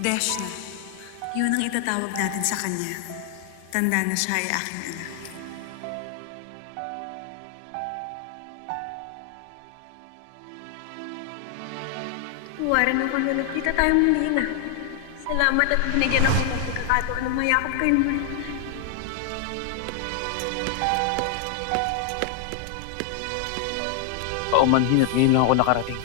Deshna, yun ang itatawag natin sa kanya. Tanda na siya ay aking anak. Tuwaran mo kung nagkita tayong muli na. Salamat at binigyan ako ng pagkakataon na mayakap kayo muli. Paumanhin at ngayon lang ako nakarating.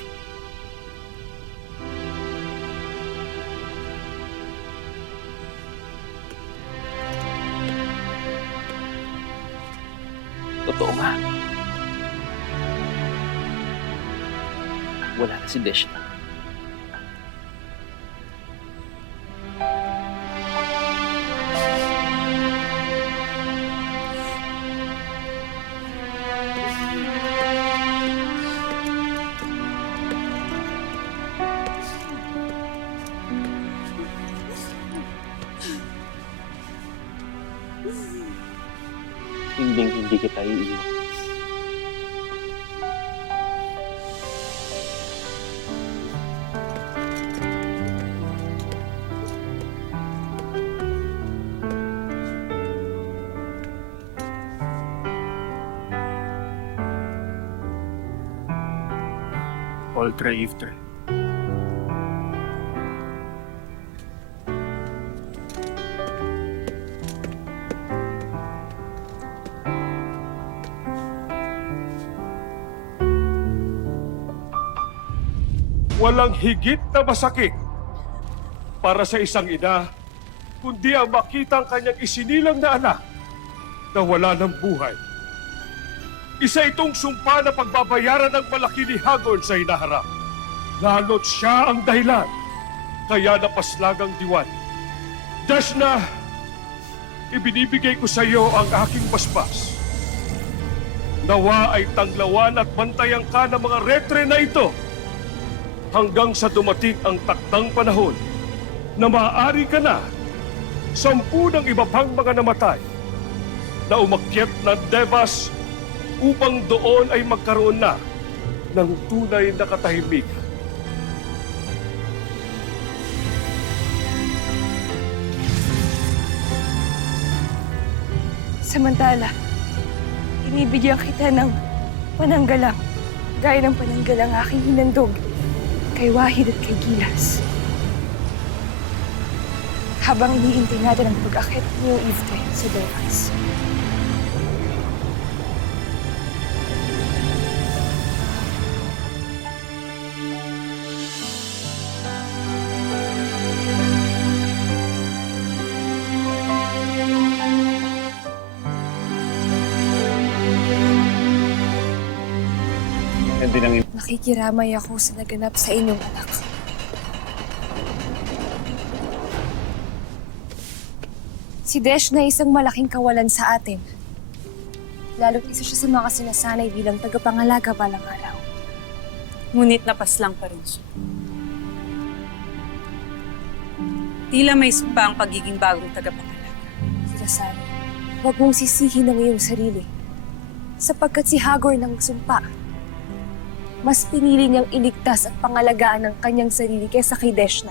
Totoo nga. Wala na si Deshna. Hindi kita iiwan. Ultra Iftre. Walang higit na masakit para sa isang ina, kundi ang makita ang kanyang isinilang na anak na wala ng buhay. Isa itong sumpa na pagbabayaran ng malaki ni Hagorn sa hinaharap. Lalo't siya ang dahilan, kaya napaslagang diwan. Deshna, ibinibigay ko sa iyo ang aking basbas. Nawa ay tanglawan at bantayan ka ng mga retre na ito hanggang sa dumating ang takdang panahon na maaari ka na 10 ng iba pang mga namatay na umakyat ng Devas upang doon ay magkaroon na ng tunay na katahimikan. Samantala, inibigyan kita ng pananggalang, gaya ng pananggalang aking hinandog kay Wahid at kay Gilas. Habang iniintay natin ang pag-akit ni Ifte sa Devas. Nakikiramay ako sa naganap sa inyong anak. Si Deshna ay isang malaking kawalan sa atin. Lalo't isa siya sa mga sinasanay bilang tagapangalaga balang araw. Ngunit napaslang pa rin siya. Tila may sumpa ang pagiging bagong tagapangalaga. Sinasabi, huwag mong sisihin ang iyong sarili. Sapagkat si Hagorn ang sumpa. Mas pinili niyang iligtas at pangalagaan ng kanyang sarili kaysa kay Deshna.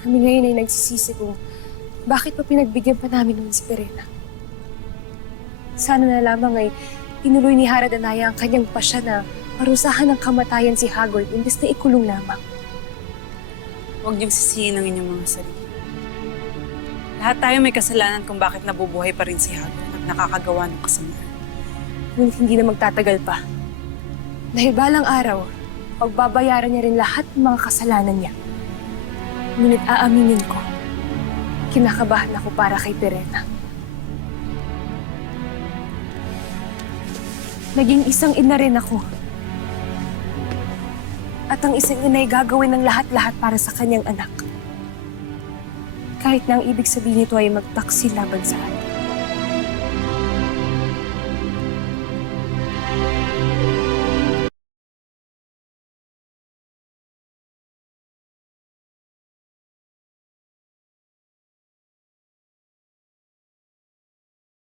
Kami ngayon ay nagsisisi kung bakit pa pinagbigyan pa namin ng Esperena. Sana na lamang ay tinuloy ni Haradanaya ang kanyang pasya na parusahan ng kamatayan si Hagorn imbes na ikulong lamang. Huwag niyong sisihin ang inyong mga sarili. Lahat tayo may kasalanan kung bakit nabubuhay pa rin si Hagorn at nakakagawa ng kasamaan. Ngunit hindi na magtatagal pa. Dahil balang araw, pagbabayaran niya rin lahat ng mga kasalanan niya. Ngunit aaminin ko, kinakabahan ako para kay Perena. Naging isang ina rin ako. At ang isang ina ay gagawin ng lahat-lahat para sa kanyang anak. Kahit na ang ibig sabihin nito ay magtaksil laban sa atin.